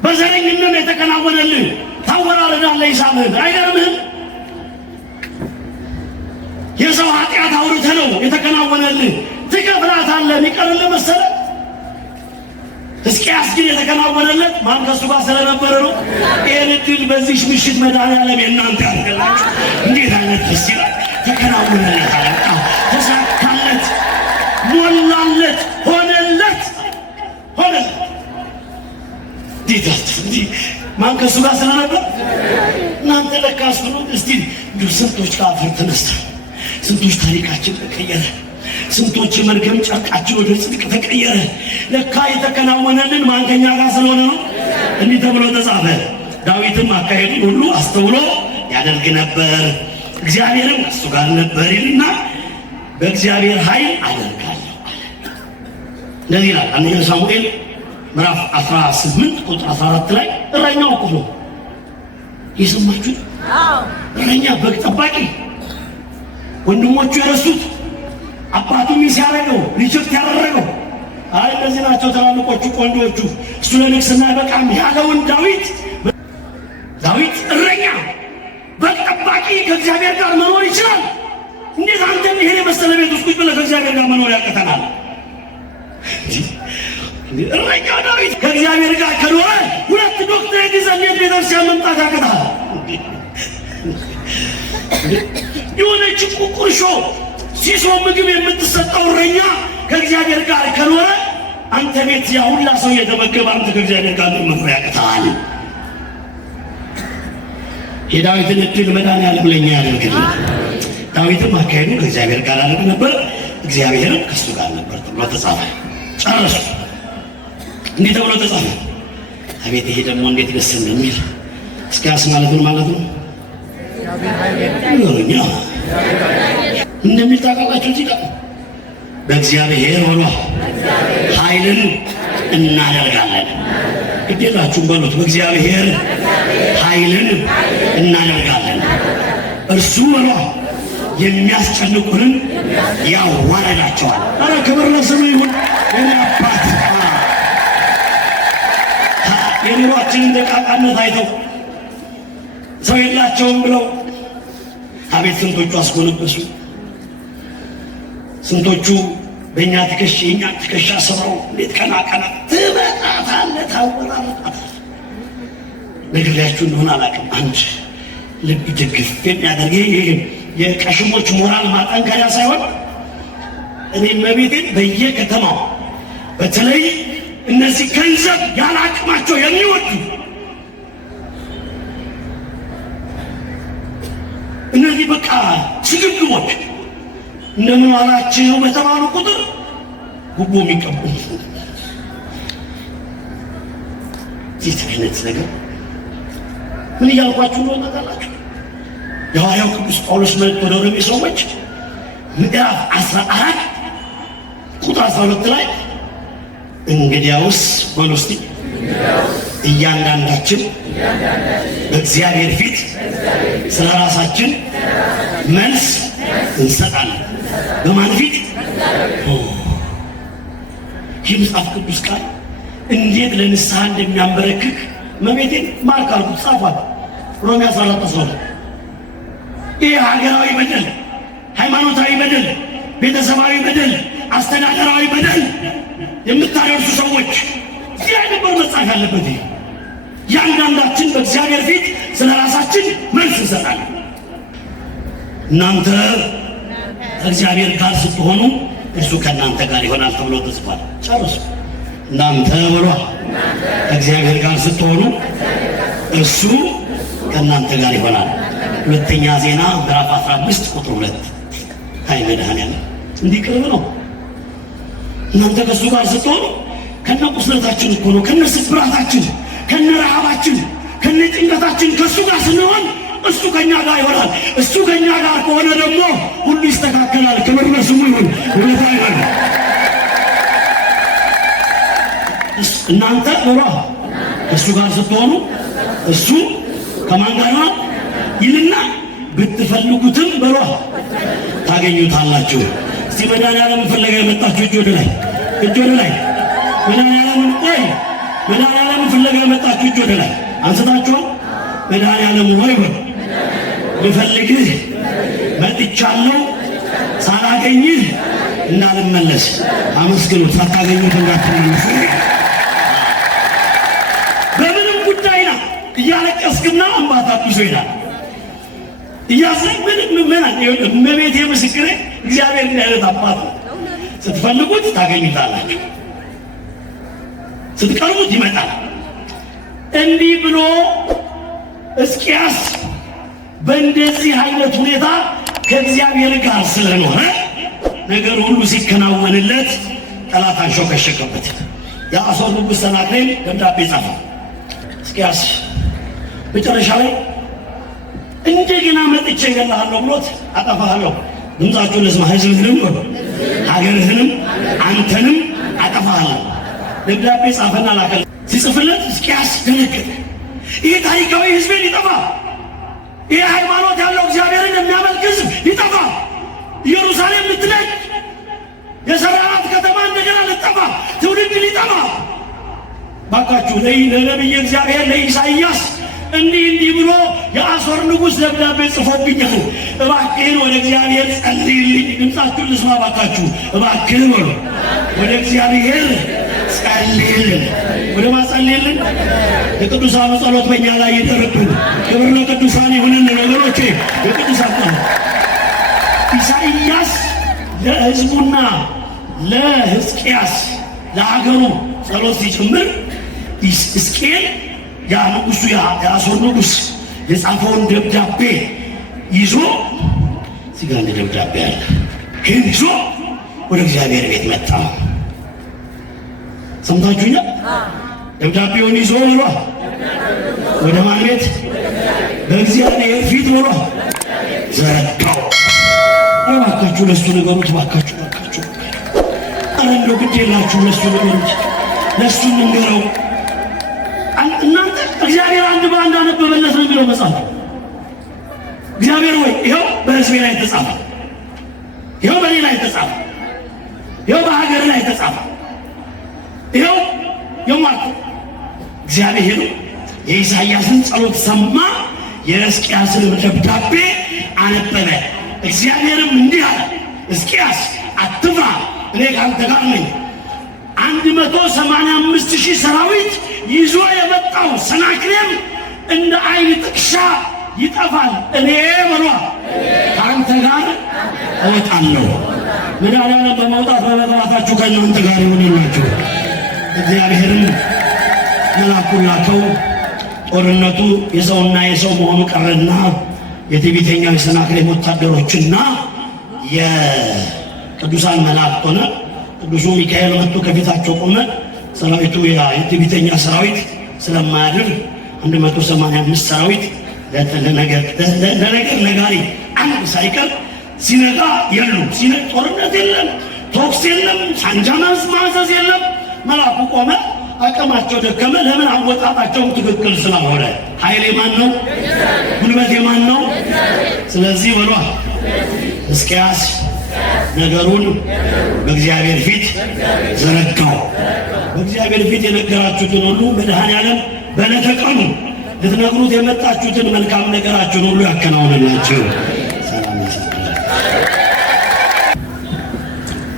በዘረኝነት ነው የተከናወነልህ። ታወራረዳለህ ሂሳብህን። አይገርምህም? የሰው ኃጢአት አውርተህ ነው የተከናወነልህ። ትከፍራታለህ። የሚቀርልህ መሰለህ? ሕዝቅያስ ግን የተከናወነለት ማን ከእሱ ጋር ስለነበረ ነው። ይህን ዕድል በዚህ ምሽት መድኃኒዓለም የእናንተ ያድርግላችሁ። እንዴት አይነት ደስ ይላል! ተከናወነለት፣ አለቃ ተሳካለት፣ ሞላለት፣ ሆነለት። እንዲህ ማን ከእሱ ጋር ስለነበር እናንተ ለካስ ብሎ እስቲ ስንቶች ከአፈር ተነስተን፣ ስንቶች ታሪካችን ተቀየረ፣ ስንቶች መርገም ጨርቃችን ወደ ጽድቅ ተቀየረ። ለካ የተከናወነልን ማን ከኛ ጋር ስለሆነ ነው። እንዲህ ተብሎ ተጻፈ፣ ዳዊትም አካሄዱን ሁሉ አስተውሎ ያደርግ ነበር፣ እግዚአብሔርም ከእሱ ጋር ነበር ይልና በእግዚአብሔር ኃይል አደርጋለሁ አለ። እንደዚህ ይላል አንደኛ ሳሙኤል ምዕራፍ 18 ቁጥር 14 ላይ እረኛው እኮ ነው የሰማችሁት። እረኛ በግ ጠባቂ፣ ወንድሞቹ የረሱት አባቱ ሚስ ያደረገው ሪጀክት ያደረገው፣ አይ እነዚህ ናቸው ትላልቆቹ ቆንጆቹ፣ እሱ ለንግስና በቃም ያለውን ዳዊት እረኛ በግ ጠባቂ ከእግዚአብሔር ጋር መኖር ይችላል። እንዴት አንተም ይሄን የመሰለ ቤት ውስጥ ቁጭ ብለህ ከእግዚአብሔር ጋር መኖር ያቅተናል? እረኛ ዳዊት ከእግዚአብሔር ጋር ከኖረ ሁለት ዶክትሬት ይዘህ እንዴት ቤተክርስቲያን መምጣት ያቅታል? የሆነች ቁርሾ ሲሶ ምግብ የምትሰጠው እረኛ ከእግዚአብሔር ጋር ከኖረ አንተ ቤት ያ ሁላ ሰው እየተመገበ አንተ ከእግዚአብሔር ጋር መኖር ያቅታል? የዳዊትን ዕድል መድኃኒዓለም ለእኛ ያደርግልን። ዳዊትም አካሄዱ ከእግዚአብሔር ጋር አድርግ ነበር፣ እግዚአብሔርም ከእሱ ጋር ነበር ተብሎ ተጻፈ። ጨረሱ። እንዲህ ተብሎ ተጻፈ። አቤት ይሄ ደግሞ እንዴት ደስ እንደሚል! እስኪያስ ማለቱን ማለት ነው እኛ እንደሚል ታውቃላችሁ። እዚህ ጋር በእግዚአብሔር ሆኖ ኃይልን እናደርጋለን። ግዴላችሁም በሉት፣ በእግዚአብሔር ኃይልን እናደርጋለን። እርሱ ሆኖ የሚያስጨንቁንን ያዋረዳቸዋል። ኧረ ክብር ለስሙ ይሁን። የኔ አባት የኑሯችንን ደቃቃነት አይተው ሰው የላቸውም ብለው አቤት ስንቶቹ አስጎነበሱ። ስንቶቹ በእኛ ትከሻ የእኛ ትከሻ ሰብረው እንዴት ቀና ትመጣታለህ፣ ታወራረጣታለህ። ነግሬያችሁ እንደሆነ አላውቅም። አንድ ልብ ድግፍ የሚያደርግ ይሄ የቀሽሞች ሞራል ማጠንከሪያ ሳይሆን እኔ እመቤቴን በየከተማው በተለይ እነዚህ ገንዘብ ያለ አቅማቸው የሚወዱ እነዚህ በቃ ስግብግቦች እንደምን ዋላችሁ በተባሉ ቁጥር ጉቦ የሚቀበሉ ይህ አይነት ነገር ምን እያልኳችሁ ነው ታውቃላችሁ? የሐዋርያው ቅዱስ ጳውሎስ መልእክት ወደ ሮሜ ሰዎች ምዕራፍ 14 ቁጥር 12 ላይ እንግዲያውስ በሎስቲ እያንዳንዳችን በእግዚአብሔር ፊት ስለ ራሳችን መልስ እንሰጣለን። በማን ፊት? ይህ መጽሐፍ ቅዱስ ቃል እንዴት ለንስሐ እንደሚያንበረክክ እመቤቴን ማርክ አድርጉት፣ ጻፏል። ሮሜ 14 ይህ ሀገራዊ በደል፣ ሃይማኖታዊ በደል፣ ቤተሰባዊ በደል፣ አስተዳደራዊ በደል የምታደርሱ ሰዎች እዚህ ላይ ነበር መጻፍ ያለበት። እያንዳንዳችን በእግዚአብሔር ፊት ስለ ራሳችን መልስ እንሰጣለን። እናንተ ከእግዚአብሔር ጋር ስትሆኑ እርሱ ከእናንተ ጋር ይሆናል ተብሎ ተጽፏል። ጨርሱ። እናንተ ብሏ ከእግዚአብሔር ጋር ስትሆኑ እሱ ከእናንተ ጋር ይሆናል። ሁለተኛ ዜና ምዕራፍ 15 ቁጥር 2 አይ መድኃኔዓለም እንዲህ ቅርብ ነው። እናንተ ከእሱ ጋር ስትሆኑ ከነ ቁስለታችን እኮ ነው፣ ከነ ስብራታችን፣ ከነ ረሃባችን፣ ከነ ጭንቀታችን ከእሱ ጋር ስንሆን እሱ ከኛ ጋር ይሆናል። እሱ ከኛ ጋር ከሆነ ደግሞ ሁሉ ይስተካከላል። ክብር ለስሙ ይሁን። ሁኔታ ይሆን እናንተ ኑሯ ከእሱ ጋር ስትሆኑ እሱ ከማን ጋር ነው ይልና ብትፈልጉትም በሏ ታገኙታላችሁ። እስቲ መድኃኔዓለም ፍለጋ የመጣችሁ እጅ ወደ ላይ፣ እጅ ወደ ላይ። መድኃኔዓለም ቆይ፣ መድኃኔዓለም ፍለጋ የመጣችሁ እጅ ወደ ላይ አንስታችኋል። መድኃኔዓለም ሆይ በሉ ልፈልግህ መጥቻለሁ፣ ሳላገኝህ እንዳልመለስ አመስግኑት። ሳታገኙት እንዳትመለሱ። በምንም ጉዳይ ነው እያለቀስክና እንባ ታብሶ ይላል እያዘኝ ምን እመቤቴ ምስክሬ፣ እግዚአብሔር እንዲህ አይነት አባት ነው። ስትፈልጉት ታገኙታላችሁ፣ ስትቀርቡት ይመጣል። እንዲህ ብሎ ሕዝቅያስ በእንደዚህ አይነት ሁኔታ ከእግዚአብሔር ጋር ስለኖረ ነገር ሁሉ ሲከናወንለት ጠላት አንሾከሸከበት። የአሦር ንጉሥ ሰናክሬም ደብዳቤ ጻፈ። ሕዝቅያስ መጨረሻ ላይ እንደገና መጥቼ እገልሃለሁ ብሎት አጠፋሃለሁ፣ ድምፃችሁን ልስማ፣ ሕዝብህንም ሀገርህንም አንተንም አጠፋሃለሁ ደብዳቤ ጻፈና ላከል። ሲጽፍለት ሕዝቅያስ ደነገጠ። ይህ ታሪካዊ ሕዝቤን ይጠፋ፣ ይህ ሃይማኖት ያለው እግዚአብሔርን የሚያመልክ ሕዝብ ይጠፋ፣ ኢየሩሳሌም ልትነድ፣ የሰራራት ከተማ እንደገና ልጠፋ፣ ትውልድ ሊጠፋ። ባካችሁ ለነቢየ እግዚአብሔር ለኢሳይያስ እንዲህ ብሎ የአሦር ንጉሥ ደብዳቤ ጽፎብኛል፣ እባክህን ወደ እግዚአብሔር ጸልይልኝ። ድምፃችሁን ልስማ ባካችሁ፣ እባክህን በሉ ወደ እግዚአብሔር ጸልይልን። ወደ ማጸልይልን የቅዱሳኑ ጸሎት በእኛ ላይ ይደርብን። ክብር ለቅዱሳን ይሁንን። ነገሮቼ የቅዱሳን ጸሎት ኢሳይያስ ለሕዝቡና ለሕዝቅያስ ለሀገሩ ጸሎት ሲጀምር ሕዝቅኤል ያ ንጉሡ የአሦር ንጉሥ የጻፈውን ደብዳቤ ይዞ እዚህ ጋር ደብዳቤ አለ፣ ግን ይዞ ወደ እግዚአብሔር ቤት መጣ። ሰምታችሁኛል? ደብዳቤውን ይዞ ብሏ ወደ ማን ቤት? በእግዚአብሔር ፊት ብሏ ዘረጋው። እባካችሁ ለሱ ንገሩት፣ እባካችሁ ኧረ እንደው ግድ የላችሁ ለሱ ንገሩት፣ ለሱ እንንገረው። እናንተ እግዚአብሔር አንድ በአንድ አነበበለት ነው የሚለው መጽሐፍ። እግዚአብሔር ወይ ይኸው በሕዝቤ ላይ ተጻፈ፣ ይኸው በእኔ ላይ ተጻፈ፣ ይኸው በሀገር ላይ ተጻፈ፣ ይኸው የማርኩ እግዚአብሔር የኢሳይያስን ጸሎት ሰማ፣ የሕዝቅያስን ደብዳቤ አነበበ። እግዚአብሔርም እንዲህ አለ፣ ሕዝቅያስ አትፍራ፣ እኔ ከአንተ ጋር ነኝ። 185,000 ሰራዊት ይዞ የመጣው ሰናክሬም እንደ ዓይን ጥቅሻ ይጠፋል። እኔ በሏ ከአንተ ጋር እወጣለሁ። መድኃኔዓለም በመውጣት በመግባታችሁ ከእናንተ ጋር ይሆንላችሁ። እግዚአብሔርም መልአኩን ላከው። ጦርነቱ የሰውና የሰው መሆኑ ቀረና የትዕቢተኛው የሰናክሬም ወታደሮችና የቅዱሳን መላእክት ሆነ። ቅዱሱ ሚካኤል መጥቶ ከፊታቸው ቆመ። ሰራዊቱ የትዕቢተኛ ሰራዊት ስለማያድር 185 ሰራዊት ለነገር ነጋሪ አንድ ሳይቀር ሲነጋ የሉም። ጦርነት የለም፣ ተኩስ የለም፣ ሳንጃ ማዘዝ የለም። መልአኩ ቆመ። አቅማቸው ደከመ። ለምን? አወጣጣቸውም ትክክል ስላልሆነ። ኃይል የማን ነው? ጉልበት የማን ነው? ስለዚህ በሏ ሕዝቅያስ ነገሩን በእግዚአብሔር ፊት ዘረጋው። በእግዚአብሔር ፊት የነገራችሁትን ሁሉ መድኃኔዓለም በዕለተ ቀኑ ልትነግሩት የመጣችሁትን መልካም ነገራችሁን ሁሉ ያከናውንላችሁ። ሰላም ይስጥልን።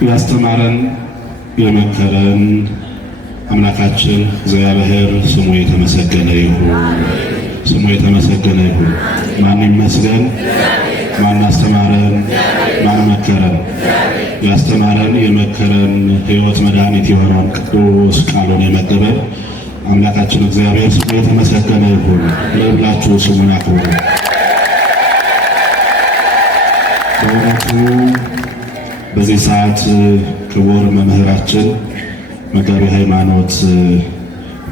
ያስተማረን የመከረን አምላካችን እግዚአብሔር ስሙ የተመሰገነ ይሁን። ስሙ የተመሰገነ ይሁን። ማን ይመስገን? ማን አስተማረን? ማን መከረን? ያስተማረን የመከረን ሕይወት መድኃኒት የሆነውን ቅዱስ ቃሉን የመገበን አምላካችን እግዚአብሔር ስሙ የተመሰገነ ይሁን። ለሁላችሁ ስሙን አክብሩ። በእውነቱ በዚህ ሰዓት ክቡር መምህራችን መጋቢ ሃይማኖት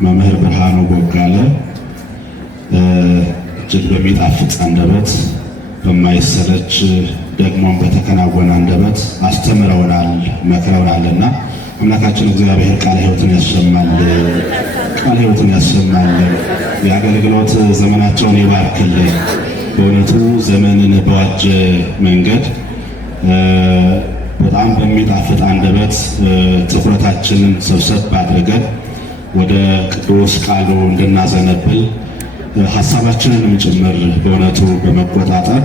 መምህር ብርሃኑ ቦጋለ እጅግ በሚጣፍጥ አንደበት በማይሰለች ደግሞም በተከናወነ አንደበት አስተምረውናል፣ መክረውናልና አምላካችን እግዚአብሔር ቃለ ሕይወትን ያሰማል፣ ቃለ ሕይወትን ያሰማል። የአገልግሎት ዘመናቸውን ይባርክልን። በእውነቱ ዘመንን በዋጀ መንገድ በጣም በሚጣፍጥ አንደበት ትኩረታችንን ሰብሰብ አድርገን ወደ ቅዱስ ቃሉ እንድናዘነብል ሀሳባችንንም ጭምር በእውነቱ በመቆጣጠር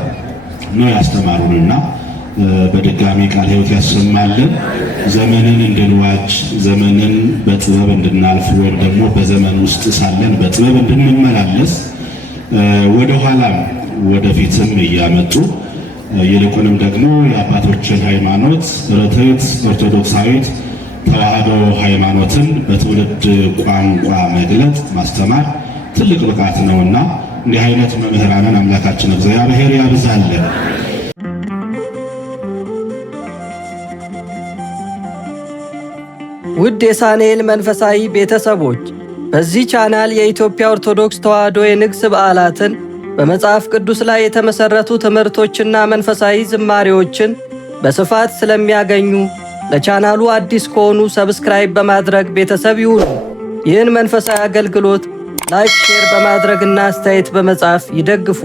ነው ያስተማሩንና በድጋሚ ቃለ ሕይወት ያሰማልን። ዘመንን እንድንዋጅ፣ ዘመንን በጥበብ እንድናልፍ ወይም ደግሞ በዘመን ውስጥ ሳለን በጥበብ እንድንመላለስ ወደ ኋላም ወደፊትም እያመጡ ይልቁንም ደግሞ የአባቶችን ሃይማኖት ርትዕት ኦርቶዶክሳዊት ተዋህዶ ሃይማኖትን በትውልድ ቋንቋ መግለጥ ማስተማር ትልቅ ብቃት ነውና እንዲህ አይነት መምህራንን አምላካችን እግዚአብሔር ያብዛልን። ውድ የሳንኤል መንፈሳዊ ቤተሰቦች በዚህ ቻናል የኢትዮጵያ ኦርቶዶክስ ተዋህዶ የንግስ በዓላትን በመጽሐፍ ቅዱስ ላይ የተመሰረቱ ትምህርቶችና መንፈሳዊ ዝማሬዎችን በስፋት ስለሚያገኙ ለቻናሉ አዲስ ከሆኑ ሰብስክራይብ በማድረግ ቤተሰብ ይሁኑ። ይህን መንፈሳዊ አገልግሎት ላይክ፣ ሼር በማድረግና አስተያየት በመጻፍ ይደግፉ።